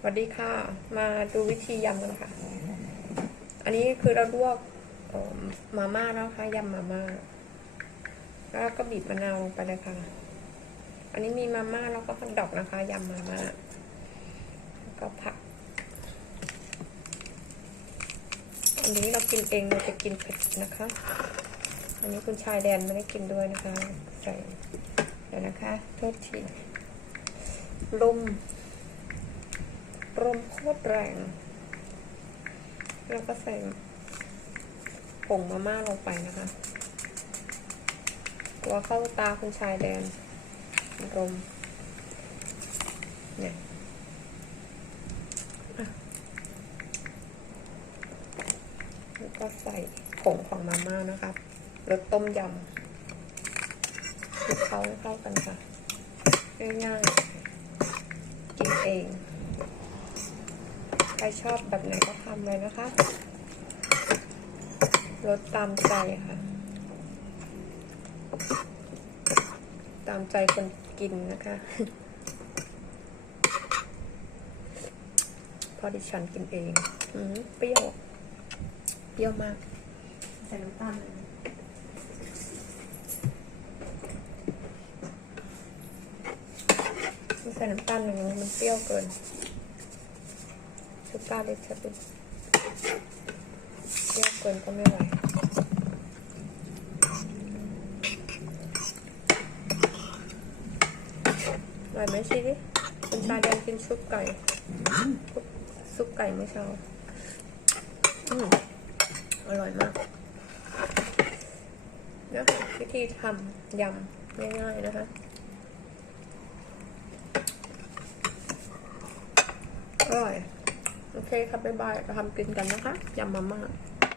สวัสดีค่ะ มาดูวิธียำกันค่ะ อันนี้คือเราลวกออมาม่าแล้วค่ะยำมาม่า แล้วก็บีบมะนาวลงไปเลยค่ะ อันนี้มีมาม่าแล้วก็ฮอทดอกนะคะยำมาม่าแล้วก็ผัก อันนี้เรากินเองเราจะกินเผ็ดนะคะ อันนี้คุณชายแดนไม่ได้กินด้วยนะคะ ใส่เดี๋ยวนะคะโทษทีลม ลมโคตรแรง แล้วก็ใส่ผงมาม่าลงไปนะคะตัวเข้าตาคุณชายแดนลมเนี่ยแล้วก็ใส่ผงของมาม่านะคะรสต้มยำคลุกเคล้าให้เข้ากันค่ะ ง่ายๆ กินเอง ใครชอบแบบไหนก็ทำเลยนะคะรสตามใจค่ะ ตามใจคนกินนะคะพอดิฉันกินเองอืมเปรี้ยว เปรี้ยวมาก ใส่น้ำตาลเลยนะไม่ใส่น้ำตาลหนึ่งมันเปรี้ยวเกิน ชูการ์เล็กจะเป็นเปรี้ยวเกินก็ไม่ไหวอร่อยไหมชิดิคุณชายแดงกินซุปไก่ซุปไก่เมื่อเช้าอืมอร่อยมากนี่ยค่ะวิธีทำยำง่ายๆนะคะอร่อย โอเคครับบ๊ายบายเราทำกินกันนะคะยำมาม่า